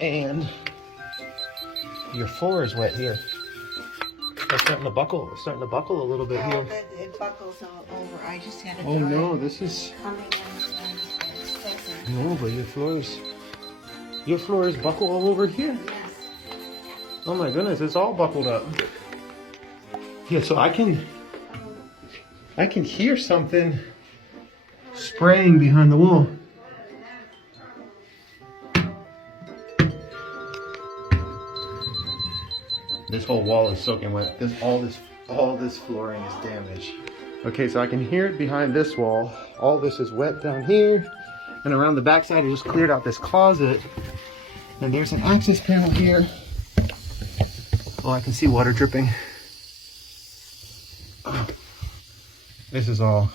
And your floor is wet here. It's starting to buckle. It's starting to buckle a little bit here. It buckles all over. I just had a Oh no, this is coming in. no, but your floors buckle all over here. Yes. Oh my goodness, it's all buckled up. Yeah, so I can hear something spraying behind the wall. This whole wall is soaking wet. All this flooring is damaged. Okay, so I can hear it behind this wall. All this is wet down here. And around the backside, I just cleared out this closet. And there's an access panel here. Oh, I can see water dripping. Oh, this is all